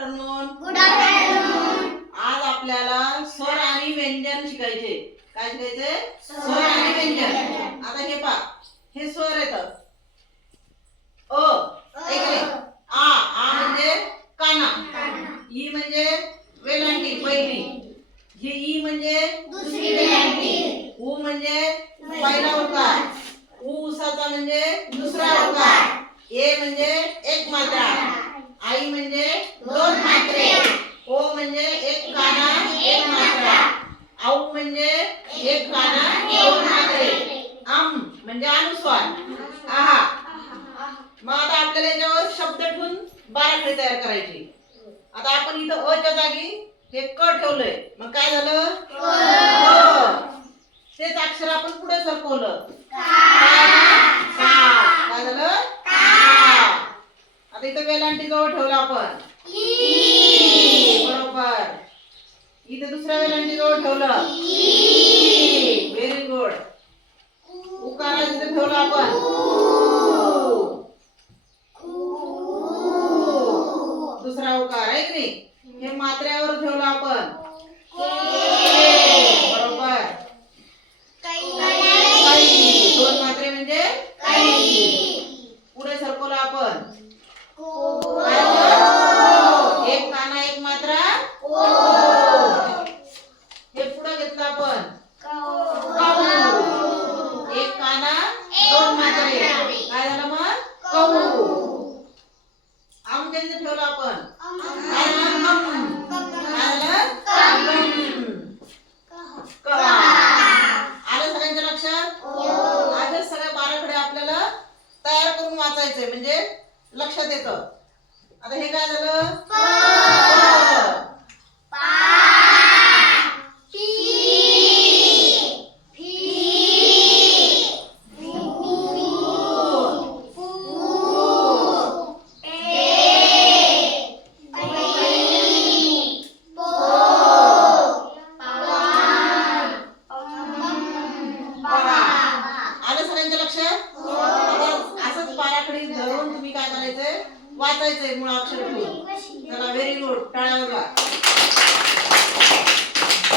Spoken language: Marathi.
आफ्टरनून गुड आफ्टरनून आज आपल्याला स्वर आणि व्यंजन शिकायचे. काय शिकायचे? स्वर आणि व्यंजन. आता हे पा. हे स्वर येत अ. ऐकले आ. आ म्हणजे काना. ई म्हणजे वेलांटी पहिली. हे ई म्हणजे दुसरी वेलांटी. उ म्हणजे पहिला उकार उ उसाचा म्हणजे दुसरा उकार ए म्हणजे एक मात्रा आई म्हणजे दोन मात्रे ओ म्हणजे एक काना एक मात्रा आऊ म्हणजे एक काना दोन मात्रे आम म्हणजे अनुस्वार. आहा. मग आता आपल्याला याच्यावर शब्द ठेवून बाराखडी तयार करायची. आता आपण इथं अ च्या जागी हे क ठेवलंय. मग काय झालं. तेच अक्षर आपण पुढे सरकवलं. का. काय झालं. आता इथं वेलांटी जवळ ठेवलं आपण. बरोबर. इथे दुसऱ्या वेलांटी जवळ ठेवलं. व्हेरी उकारा तिथे ठेवलं आपण. दुसरा उकार आहे की नाही? हे मात्र्यावर ठेवलं आपण बरोबर काही दोन मात्रे म्हणजे पुढे सरकवलं आपण काय झालं? एक काना एक मात्रा हे पुढे घेतलं आपण काऊ. एक काना दोन मात्रे काय झालं मग कऊ आम त्यांनी ठेवलं आपण काय झालं? अम. काय झालं? अम. करा. आलं सगळ्यांच्या लक्षात आजच सगळ्या बाराखडे आपल्याला तयार करून वाचायचंय म्हणजे लक्षात येतं. आता हे काय झालं? वाचायचंय वाचायचंय मुळाक्षर ठेवून चला व्हेरी गुड टाळ्यावर